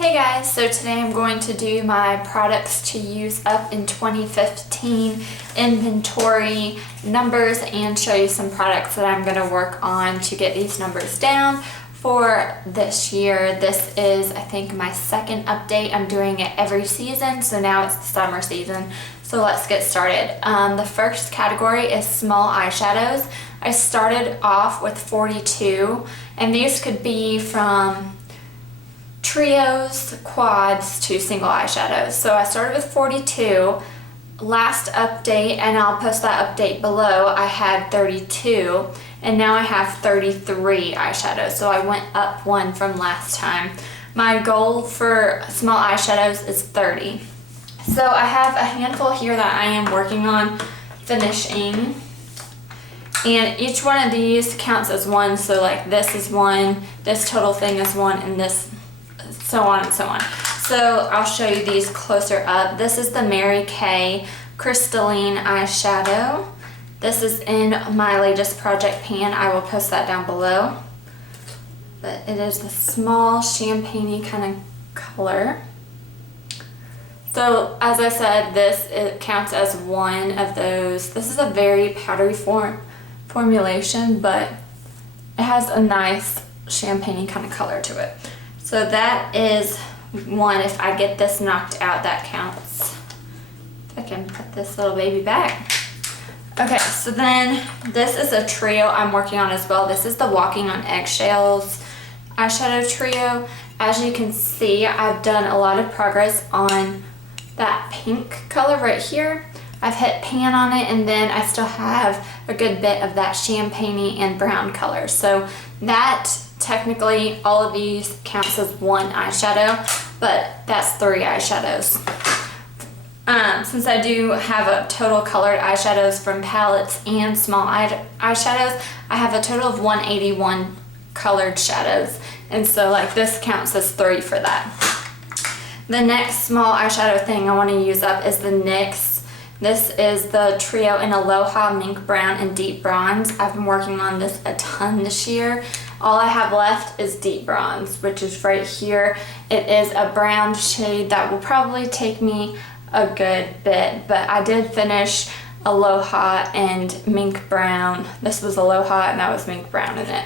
Hey guys, so today I'm going to do my products to use up in 2015 inventory numbers and show you some products that I'm going to work on to get these numbers down for this year. This is, I think, my second update. I'm doing it every season, so now it's the summer season. So let's get started. The first category is small eyeshadows. I started off with 42, and these could be from trios, quads to single eyeshadows. So I started with 42. Last update, and I'll post that update below, I had 32, and now I have 33 eyeshadows. So I went up one from last time. My goal for small eyeshadows is 30. So I have a handful here that I am working on finishing. And each one of these counts as one, so like this is one, this total thing is one, and this, so on and so on. So I'll show you these closer up. This is the Mary Kay Crystalline eyeshadow. This is in my latest project pan. I will post that down below. But it is the small champagne-y kind of color. So as I said, it counts as one of those. This is a very powdery formulation, but it has a nice champagne kind of color to it. So that is one. If I get this knocked out, that counts. I can put this little baby back. Okay, so then this is a trio I'm working on as well. This is the Walking on Eggshells eyeshadow trio. As you can see, I've done a lot of progress on that pink color right here. I've hit pan on it, and then I still have a good bit of that champagne and brown color. So that, technically, all of these counts as one eyeshadow, but that's 3 eyeshadows. Since I do have a total colored eyeshadows from palettes and small eyeshadows, I have a total of 181 colored shadows. And so like this counts as 3 for that. The next small eyeshadow thing I want to use up is the NYX. This is the trio in Aloha, Mink Brown, and Deep Bronze. I've been working on this a ton this year. All I have left is Deep Bronze, which is right here. It is a brown shade that will probably take me a good bit, but I did finish Aloha and Mink Brown. This was Aloha and that was Mink Brown in it.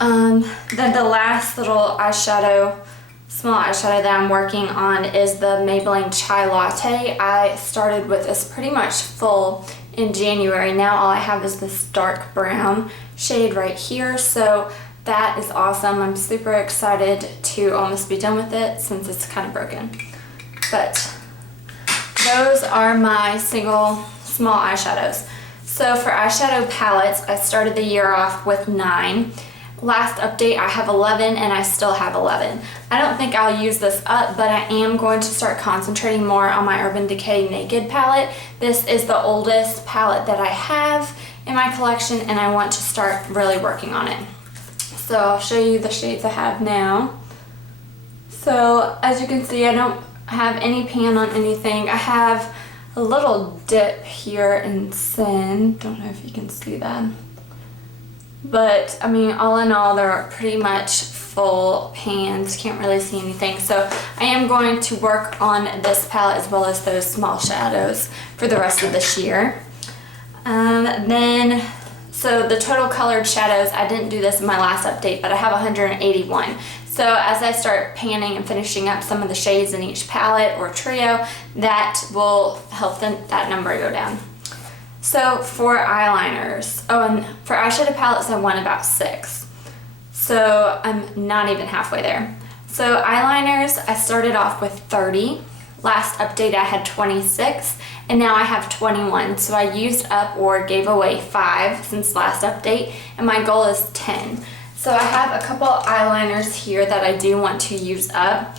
Then the last little eyeshadow, small eyeshadow that I'm working on is the Maybelline Chai Latte. I started with this pretty much full in January. Now all I have is this dark brown shade right here, so that is awesome. I'm super excited to almost be done with it since it's kind of broken. But those are my single small eyeshadows. So for eyeshadow palettes, I started the year off with 9. Last update I have 11, and I still have 11. I don't think I'll use this up, but I am going to start concentrating more on my Urban Decay Naked palette. This is the oldest palette that I have in my collection, and I want to start really working on it. So I'll show you the shades I have now. So as you can see, I don't have any pan on anything. I have a little dip here in Sin. Don't know if you can see that. But I mean, all in all, they're pretty much full pans. Can't really see anything. So I am going to work on this palette as well as those small shadows for the rest of this year. So the total colored shadows, I didn't do this in my last update, but I have 181. So as I start panning and finishing up some of the shades in each palette or trio, that will help that number go down. So for eyeliners, and for eyeshadow palettes, I won about 6. So I'm not even halfway there. So eyeliners, I started off with 30. Last update I had 26, and now I have 21. So I used up or gave away 5 since last update, and my goal is 10. So I have a couple eyeliners here that I do want to use up.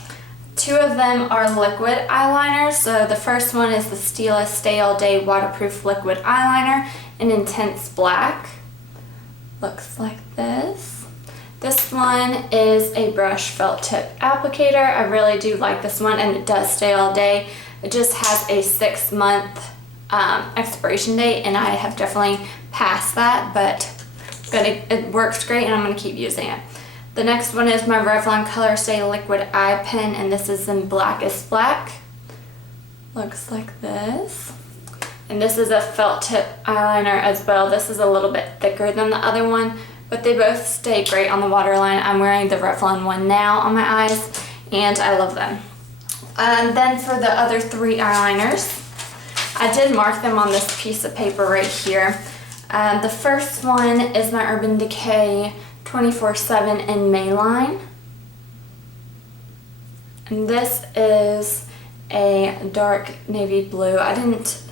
2 of them are liquid eyeliners. So the first one is the Stila Stay All Day Waterproof Liquid Eyeliner in Intense Black. Looks like this. This one is a brush felt tip applicator. I really do like this one, and it does stay all day. It just has a 6-month expiration date, and I have definitely passed that, but it works great, and I'm going to keep using it. The next one is my Revlon Colorstay Liquid Eye Pen, and this is in Blackest Black. Looks like this. And this is a felt tip eyeliner as well. This is a little bit thicker than the other one, but they both stay great on the waterline. I'm wearing the Revlon one now on my eyes, and I love them. Then for the other 3 eyeliners, I did mark them on this piece of paper right here. The first one is my Urban Decay 24/7 in Mainline. And this is a dark navy blue. I didn't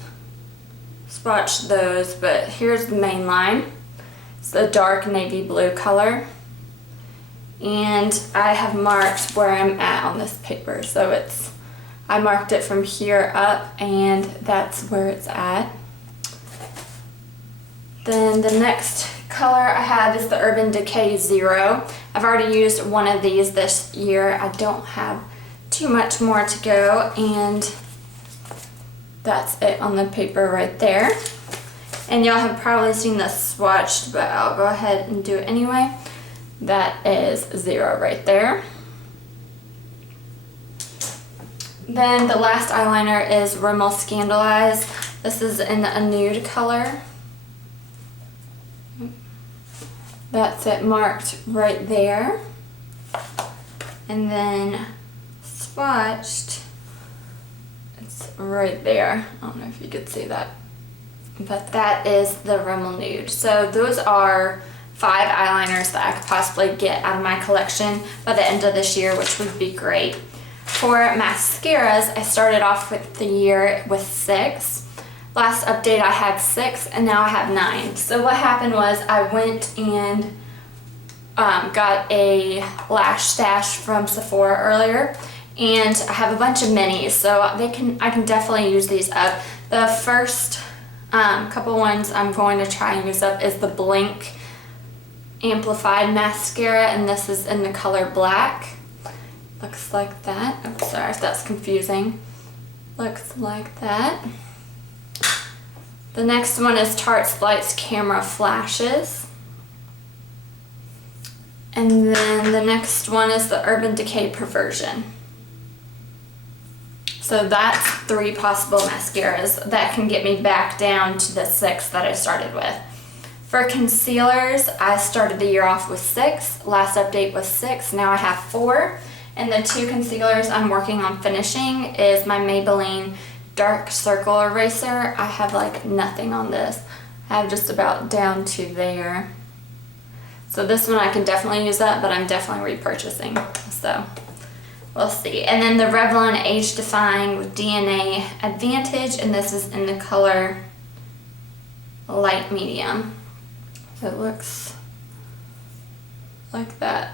swatch those, but here's the Mainline. It's the dark navy blue color. And I have marked where I'm at on this paper. So I marked it from here up, and that's where it's at. Then the next color I have is the Urban Decay Zero. I've already used one of these this year. I don't have too much more to go, and that's it on the paper right there. And y'all have probably seen this swatched, but I'll go ahead and do it anyway. That is 0 right there. Then the last eyeliner is Rimmel Scandaleyes. This is in a nude color. That's it marked right there. And then swatched, it's right there. I don't know if you could see that, but that is the Rimmel Nude. So those are 5 eyeliners that I could possibly get out of my collection by the end of this year, which would be great. For mascaras, I started off with the year with 6. Last update I had 6, and now I have 9. So what happened was I went and got a lash stash from Sephora earlier, and I have a bunch of minis, so I can definitely use these up. The first couple ones I'm going to try and use up is the Blinc Amplified Mascara, and this is in the color black. Looks like that. I'm sorry if that's confusing. Looks like that. The next one is Tarte's Lights Camera Flashes. And then the next one is the Urban Decay Perversion. So that's 3 possible mascaras that can get me back down to the 6 that I started with. For concealers, I started the year off with 6. Last update was 6. Now I have 4. And the 2 concealers I'm working on finishing is my Maybelline Dark Circle Eraser. I have like nothing on this. I have just about down to there. So this one I can definitely use up, but I'm definitely repurchasing. So we'll see. And then the Revlon Age Defying with DNA Advantage, and this is in the color light medium. So it looks like that.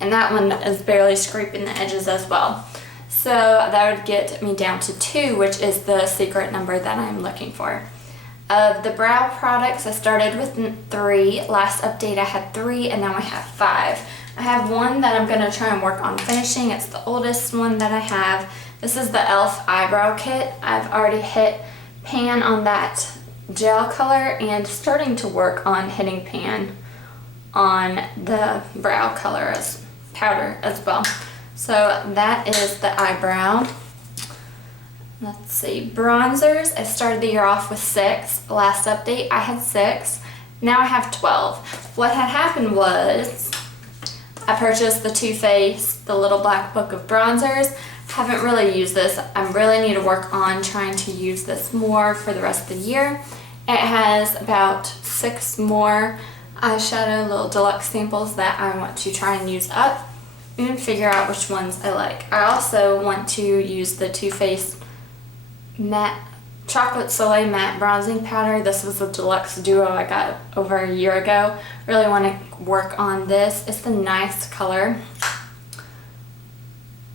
And that one is barely scraping the edges as well. So that would get me down to 2, which is the secret number that I'm looking for. Of the brow products, I started with 3. Last update I had 3, and now I have 5. I have one that I'm going to try and work on finishing. It's the oldest one that I have. This is the e.l.f. Eyebrow Kit. I've already hit pan on that gel color and starting to work on hitting pan on the brow color as powder as well. So that is the eyebrow. Let's see, bronzers. I started the year off with 6. Last update I had 6. Now I have 12. What had happened was I purchased the Too Faced, the little black book of bronzers. Haven't really used this. I really need to work on trying to use this more for the rest of the year. It has about 6 more eyeshadow little deluxe samples that I want to try and use up and figure out which ones I like. I also want to use the Too Faced matte chocolate Souleil matte bronzing powder. This was a deluxe duo I got over a year ago. Really want to work on this. It's a nice color.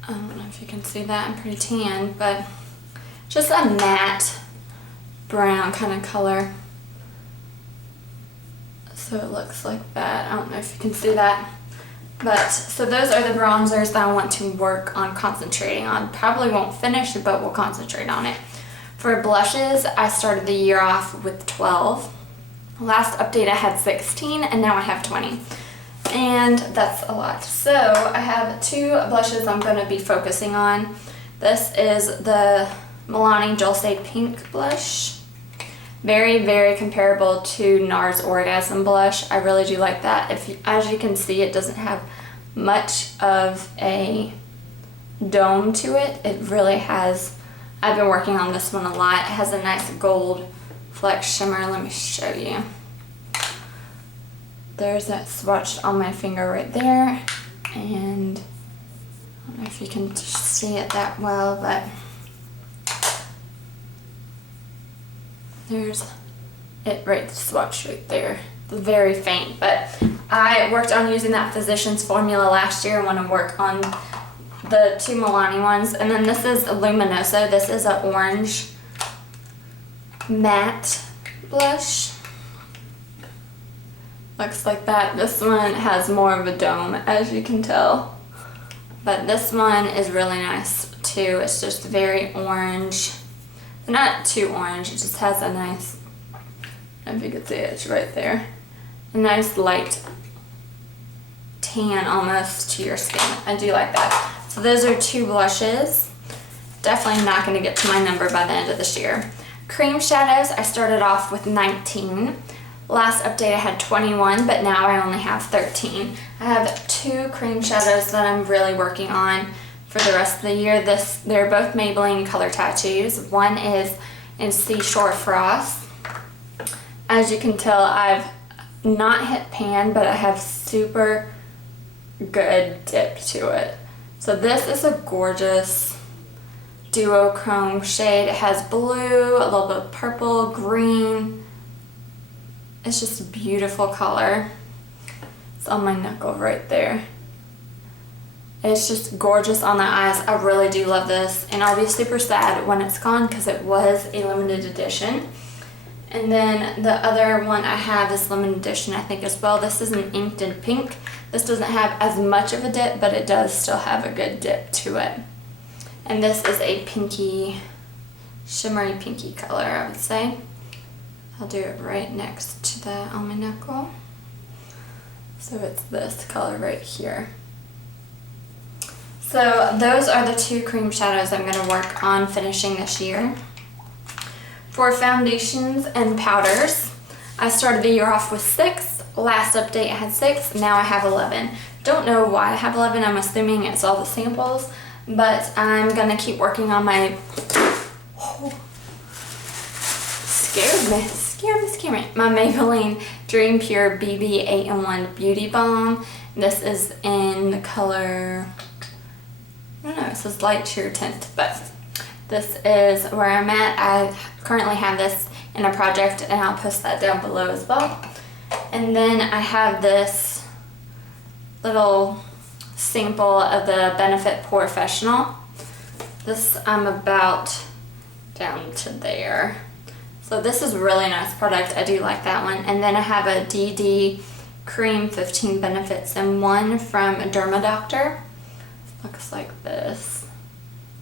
I don't know if you can see that. I'm pretty tan, but just a matte brown kind of color. So it looks like that. I don't know if you can see that. But, so those are the bronzers that I want to work on concentrating on. Probably won't finish it, but we'll concentrate on it. For blushes, I started the year off with 12. Last update I had 16, and now I have 20. And that's a lot. So I have two blushes I'm going to be focusing on. This is the Milani Dolce Pink blush. Very, very comparable to NARS Orgasm blush. I really do like that. As you can see, it doesn't have much of a dome to it. It really has, I've been working on this one a lot. It has a nice gold flex shimmer. Let me show you. There's that swatched on my finger right there, and I don't know if you can see it that well, but there's it right, swatched right there. Very faint, but I worked on using that Physicians formula last year. I want to work on the two Milani ones, and then this is a Luminoso. This is an orange matte blush. Looks like that. This one has more of a dome, as you can tell. But this one is really nice too. It's just very orange. Not too orange, it just has a nice, I don't know if you can see it, it's right there. A nice light tan almost to your skin. I do like that. So those are two blushes. Definitely not going to get to my number by the end of this year. Cream shadows, I started off with 19. Last update I had 21, but now I only have 13. I have two cream shadows that I'm really working on for the rest of the year. They're both Maybelline Color Tattoos. One is in Seashore Frost. As you can tell, I've not hit pan, but I have super good dip to it. So this is a gorgeous duochrome shade. It has blue, a little bit of purple, green. It's just a beautiful color. It's on my knuckle right there. It's just gorgeous on the eyes. I really do love this, and I'll be super sad when it's gone because it was a limited edition. And then the other one I have is limited edition, I think, as well. This is an inked in pink. This doesn't have as much of a dip, but it does still have a good dip to it. And this is a pinky, shimmery pinky color, I would say. I'll do it right next to that on my knuckle. So it's this color right here. So those are the two cream shadows I'm going to work on finishing this year. For foundations and powders, I started the year off with 6. Last update I had 6, now I have 11. Don't know why I have 11, I'm assuming it's all the samples, but I'm going to keep working on my... Scared me. My Maybelline Dream Pure BB 8-in-1 Beauty Balm. This is in the color, I don't know, it says light sheer tint, but this is where I'm at. I currently have this in a project, and I'll post that down below as well. And then I have this little sample of the Benefit Professional. This I'm about down to there. So this is a really nice product. I do like that one. And then I have a DD Cream 15 Benefits in 1 from Derma Doctor. Looks like this.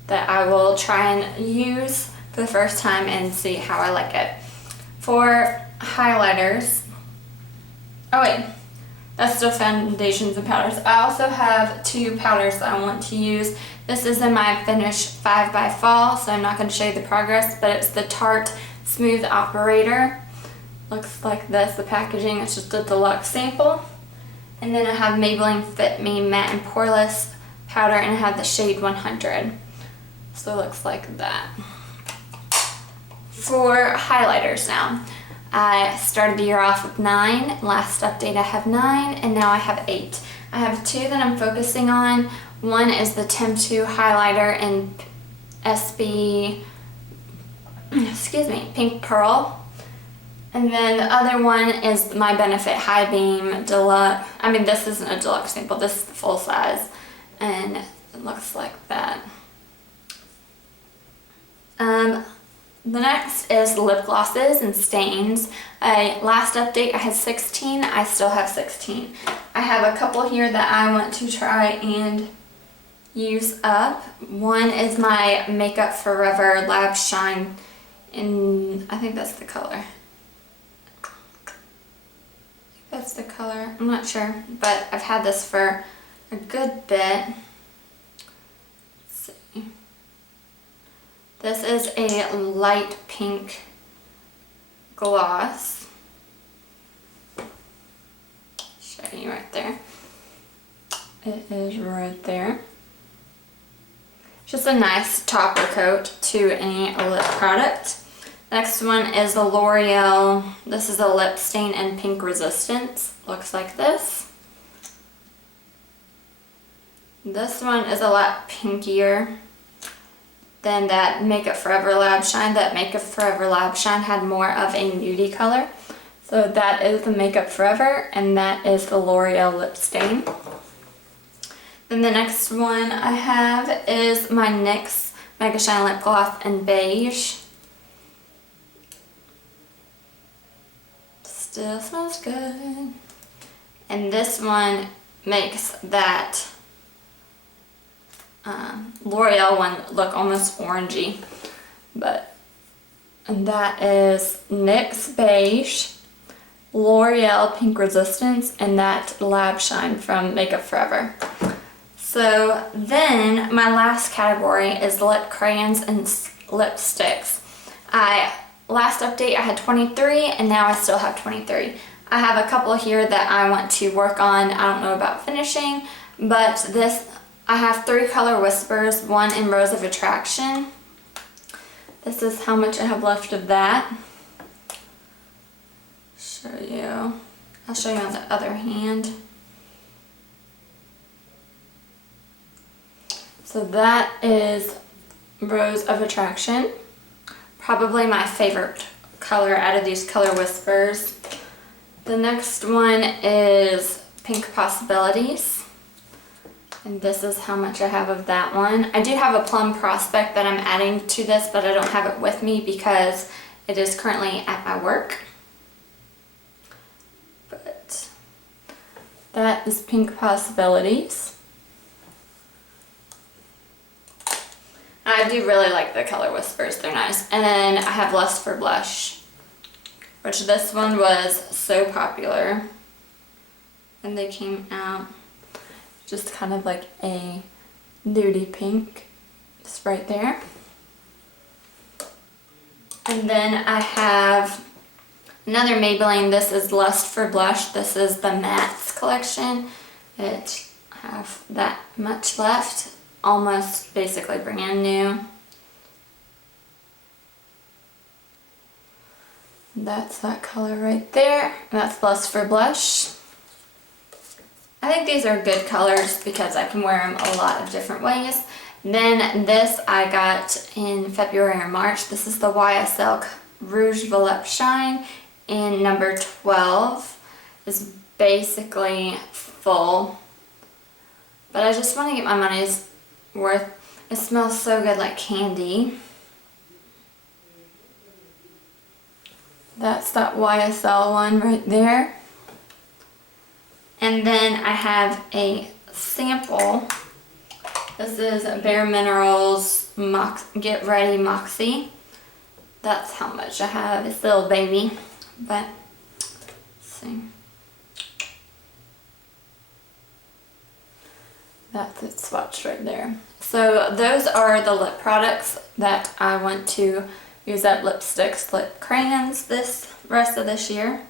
That I will try and use for the first time and see how I like it. For highlighters, oh wait, that's still foundations and powders. I also have 2 powders that I want to use. This is in my Finish 5 by Fall, so I'm not going to show you the progress, but it's the Tarte Smooth Operator. Looks like this, the packaging. It's just a deluxe sample. And then I have Maybelline Fit Me Matte and Poreless Powder, and I have the shade 100. So it looks like that. For highlighters now, I started the year off with 9. Last update I have 9, and now I have 8. I have 2 that I'm focusing on. One is the Temp2 highlighter in SB, Pink Pearl. And then the other one is my Benefit High Beam Deluxe. I mean, this isn't a deluxe sample, this is the full size. And it looks like that. The next is lip glosses and stains. Last update I had 16, I still have 16. I have a couple here that I want to try and use up. One is my Makeup Forever Lab Shine in, I think that's the color. that's the color. I'm not sure, but I've had this for a good bit. Let's see. This is a light pink gloss. Show you right there. It is right there. Just a nice topper coat to any lip product. Next one is the L'Oreal. This is a lip stain and pink resistance. Looks like this. This one is a lot pinkier than that Makeup Forever Lab Shine. That Makeup Forever Lab Shine had more of a nudie color. So that is the Makeup Forever, and that is the L'Oreal lip stain. Then the next one I have is my NYX Mega Shine Lip Gloss in beige. Still smells good. And this one makes that L'Oreal one look almost orangey. And that is NYX Beige, L'Oreal Pink Resistance, and that Lab Shine from Makeup Forever. So then my last category is lip crayons and lipsticks. Last update I had 23 and now I still have 23. I have a couple here that I want to work on. I don't know about finishing, but I have 3 color whispers, one in Rose of Attraction. This is how much I have left of that. I'll show you on the other hand. So that is Rose of Attraction. Probably my favorite color out of these color whispers. The next one is Pink Possibilities. And this is how much I have of that one. I do have a Plum Prospect that I'm adding to this, but I don't have it with me because it is currently at my work. But that is Pink Possibilities. I do really like the color whispers, they're nice. And then I have Lust for Blush, which this one was so popular. And they came out just kind of like a nudie pink, just right there. And then I have another Maybelline. This is Lust for Blush. This is the Mattes collection. It have that much left. Almost basically brand new. That's that color right there. That's Lust for Blush. I think these are good colors because I can wear them a lot of different ways. Then this I got in February or March. This is the YSL Rouge Volupte Shine in number 12. It's basically full. But I just want to get my money's worth. It smells so good, like candy. That's that YSL one right there. And then I have a sample. This is Bare Minerals Get Ready Moxie. That's how much I have. It's a little baby, but let's see. That's it swatched right there. So those are the lip products that I want to use up: lipsticks, lip crayons this rest of this year.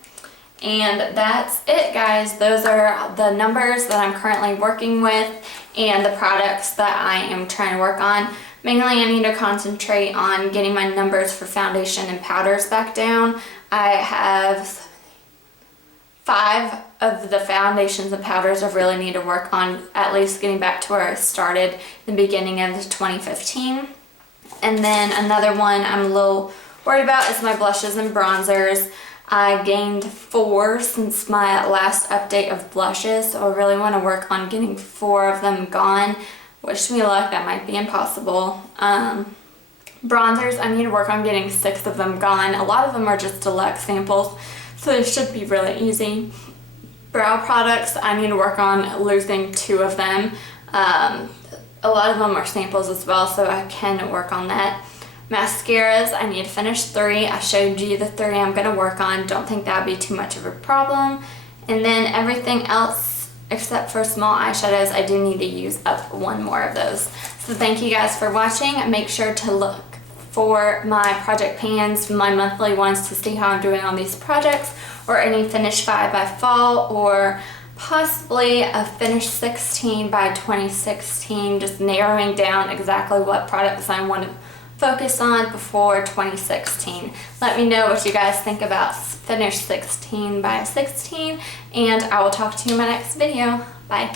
And that's it, guys. Those are the numbers that I'm currently working with and the products that I am trying to work on. Mainly I need to concentrate on getting my numbers for foundation and powders back down. I have 5 of the foundations and powders I really need to work on, at least getting back to where I started in the beginning of 2015. And then another one I'm a little worried about is my blushes and bronzers. I gained 4 since my last update of blushes, so I really want to work on getting 4 of them gone. Wish me luck, that might be impossible. Bronzers, I need to work on getting 6 of them gone. A lot of them are just deluxe samples, so they should be really easy. Brow products, I need to work on losing 2 of them. A lot of them are samples as well, so I can work on that. Mascaras, I need to finish 3. I showed you the 3 I'm going to work on. Don't think that would be too much of a problem. And then everything else, except for small eyeshadows, I do need to use up one more of those. So thank you guys for watching. Make sure to look for my project pans, my monthly ones, to see how I'm doing on these projects, or any finish 5 by fall, or possibly a finish 16 by 2016, just narrowing down exactly what products I want to focus on before 2016. Let me know what you guys think about finish 16 by 16, and I will talk to you in my next video. Bye.